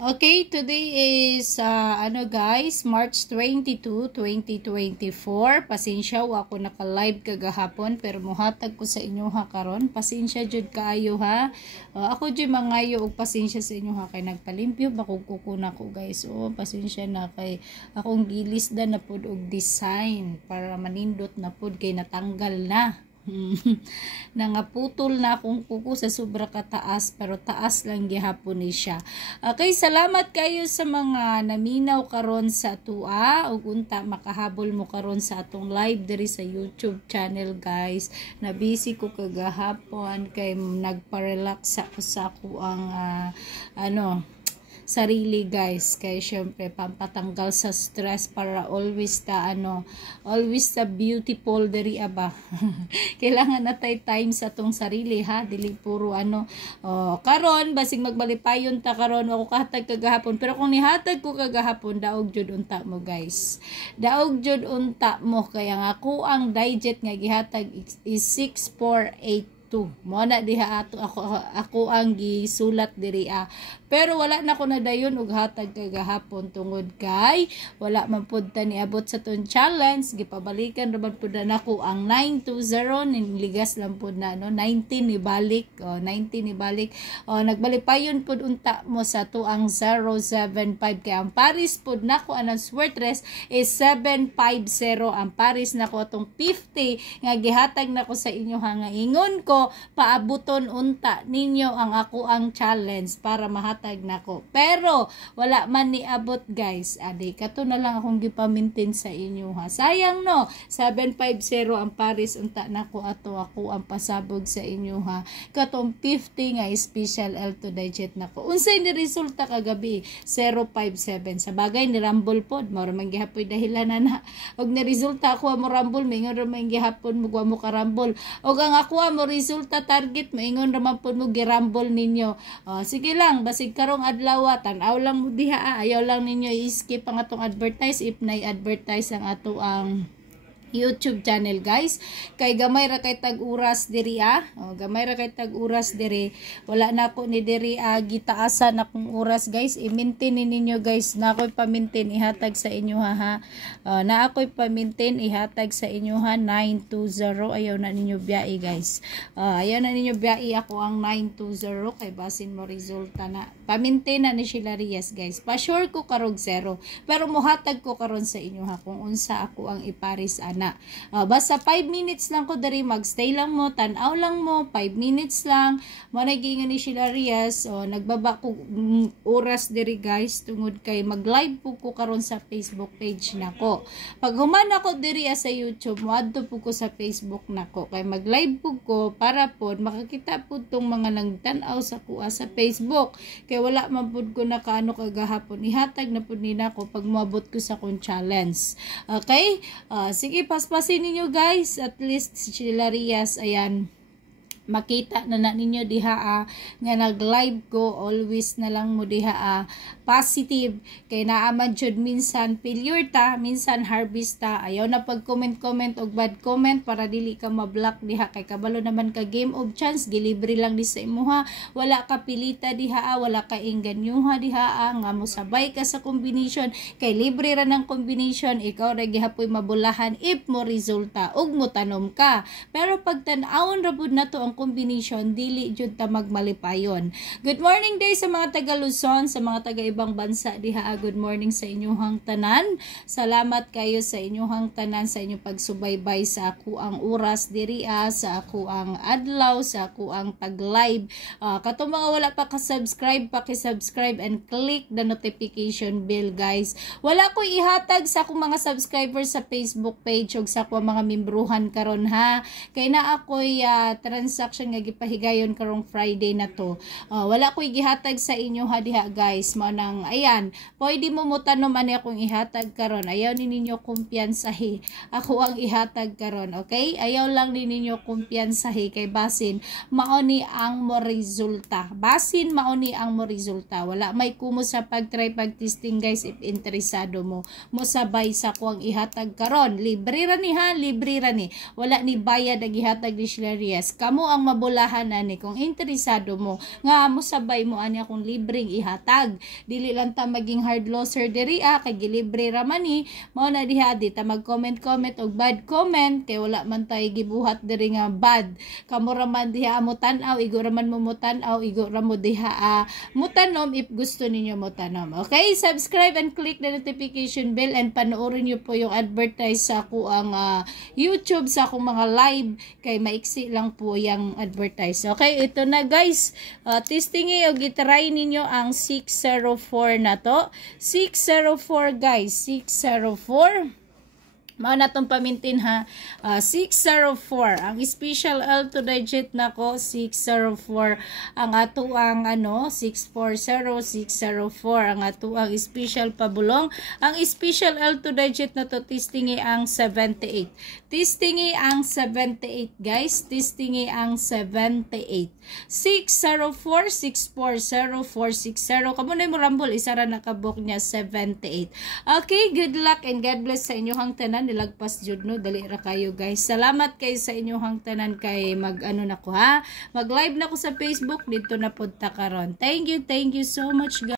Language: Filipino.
Okay, today is guys, March 22, 2024. Pasensya ako naka-live kagahapon pero muhatag ko sa inyo ha karon. Pasensya jud kaayo ha. Ako jud mangayo og pasensya sa inyo ha kay nagpalimpyo ba kog kuko nako guys. Pasensya na kay akong gilisda na pud og design para manindot na pud kay natanggal na. Nangaputol na akong kuko sa sobra kataas pero taas lang gihapon ni siya. Okay, salamat kayo sa mga naminaw karon sa atua ug unta makahabol mo karon sa atong live diri sa YouTube channel guys. Na busy ko kagahapon kay nagpa-relax ako sa ako ang sarili guys, kay syempre pampatanggal sa stress para always ta beautiful diri aba. Kailangan natay time sa tong sarili ha, dili puro karon basig magbalipayon ta karon ako kahatag kagahapon pero kung nihatag ko kagahapon daog jud unta mo guys, daog jud unta mo kaya nga ako ang digit nga gihatag is 6482 mo na diha ako ang gisulat diri pero wala na ko na dayon og hatag kagahapon tungod kay wala man pud ta niabot sa ton challenge. Gipabalikan ra man pud nako ang 920 niligas lang pud na 19 ibalik 19 ibalik nagbalipayon pud unta mo sa tuang 075 kay ang Paris pud nako anang swertres is 750 ang Paris nako atong 50 nga gihatag nako sa inyo ha nga ingon ko paabuton unta ninyo ang ako ang challenge para mahatag nako pero wala man ni abot guys. Adi kato na lang akong gipamintin sa inyo ha, sayang no. 750 ang Paris unta nako ako ang pasabog sa inyo ha. Katong 50 nga special L2 digit nako unsay ni resulta kagabi 057 sa bagay ni Rumble pod mao man gihapoy dahilan na og ni resulta ako mo Rumble mingon ra man gihapon mo mo ka Rumble og ang ako mo resulta target maingon ra man pod mo girumble ninyo. Sige lang basig karong adlaw tan-aw lang mo diha ayaw lang ninyo i-skip ang atong advertise if na-advertise ang ato ang YouTube channel guys kay gamay ra kay tag-uras diri gamay ra kay tag-uras diri wala na ko ni diri gitaasan akong oras guys. I-maintain ninyo guys na ako'y pa-maintain ihatag sa inyo ha na ako'y pa-maintain ihatag sa inyo ha 920 ayaw na ninyo biyae guys ayaw na ninyo biyae ako ang 920 kay basin mo resulta na pa-maintain na ni sila Rias guys. Pa-sure ko karog 0 pero mohatag ko karon sa inyo ha kung unsa ako ang iparis na. Basta 5 minutes lang ko dari magstay lang mo, tanaw lang mo, 5 minutes lang. Mo nagingon ni Sheila Rias, nagbaba ko oras diri guys tungod kay mag-live po ko karon sa Facebook page nako. Pag human ako diri sa YouTube, moadto po ko sa Facebook nako. Kay mag-live po ko para pod makakita po tong mga nagtan-aw sa kuha sa Facebook. Kay wala man pud ko nakaano kagahapon. Ihatag na pud ni nako pag moabot ko sa kon challenge. Okay? Sige paspasin ninyo guys, at least si Sheila Rias ayan makita na ninyo diha nga nag-live ko always na lang mo diha positive kay naaman jud minsan failure ta minsan harvest ta ayaw na pag comment og bad comment para dili ka ma-block diha kay kabalo naman ka game of chance gilibre lang di sa imuha wala ka pilita diha wala ka enganyuha diha nga mosabay ka sa combination kay libre ra ng combination ikaw ra gihapoy mabulahan if mo resulta ug mo tanom ka pero pag tan-awon ra pud nato ang combination dili jud ta magmalipayon. Good morning day sa mga taga Luzon, sa mga taga ibang bansa diha. Good morning sa inyong tanan. Salamat kayo sa inyong tanan sa inyong pagsubaybay sa ako ang oras diri sa ako ang adlaw sa ako ang pag-live. Katong mga wala pa ka-subscribe, paki-subscribe and click the notification bell guys. Wala ko ihatag sa akong mga subscribers sa Facebook page ug sa ako mga membruhan karon ha. Kay na ako'y transaction nga gipahigayon karong Friday na to. Wala ko'y gihatag sa inyo ha diha guys. Mao nang ayan, pwede mo tanom ani akong ihatag karon. Ayaw ni ninyo kumpiyansahi. Ako ang ihatag karon, okay? Ayaw lang ni ninyo kumpiyansahi kay basin mao ni ang mo resulta. Basin mao ni ang mo resulta. Wala may kumo sa pag-try pag-testing guys if interesado mo. Mosabay sa ko ang ihatag karon. Libre ra ni ha, libre ra ni. Wala ni bayad ang ihatag ni Sheila Rias. Kamo ang mabulahan ani kung interesado mo nga mo sabay mo ani akong libreng ihatag. Dili lang ta maging hard loser diri kay gilibre ra man ni mao na diha di ta mag-comment og bad comment kay wala man tay gibuhat diri nga bad. Kamo ra man diha mo tan-aw, igo ra man mo tan-aw, igo ra mo diha mutanom if gusto ninyo mutanom. Okay, subscribe and click the notification bell and panoorin niyo po yung advertise sa ako ang YouTube sa akong mga live kay maiksi lang po yung advertise. Okay, ito na guys. Testing o gitry ninyo ang 604 na to. 604 guys, 604. Mao na tong pamintin ha. 604 ang special L2 digit nako 604 ang ato ang 640 604 ang ato ang special pabulong. Ang special L2 digit na to testingi ang 78. Testingi ang 78 guys. Testingi ang 78. 604 640 460 kamo na mo rambol isa ra nakabok niya 78. Okay, good luck and God bless sa inyong tanan. Nilagpas jud no dali ra kayo guys. Salamat kay sa inyong tanan kay nako ha. Mag live na ko sa Facebook dito na pud ta karon. Thank you so much guys.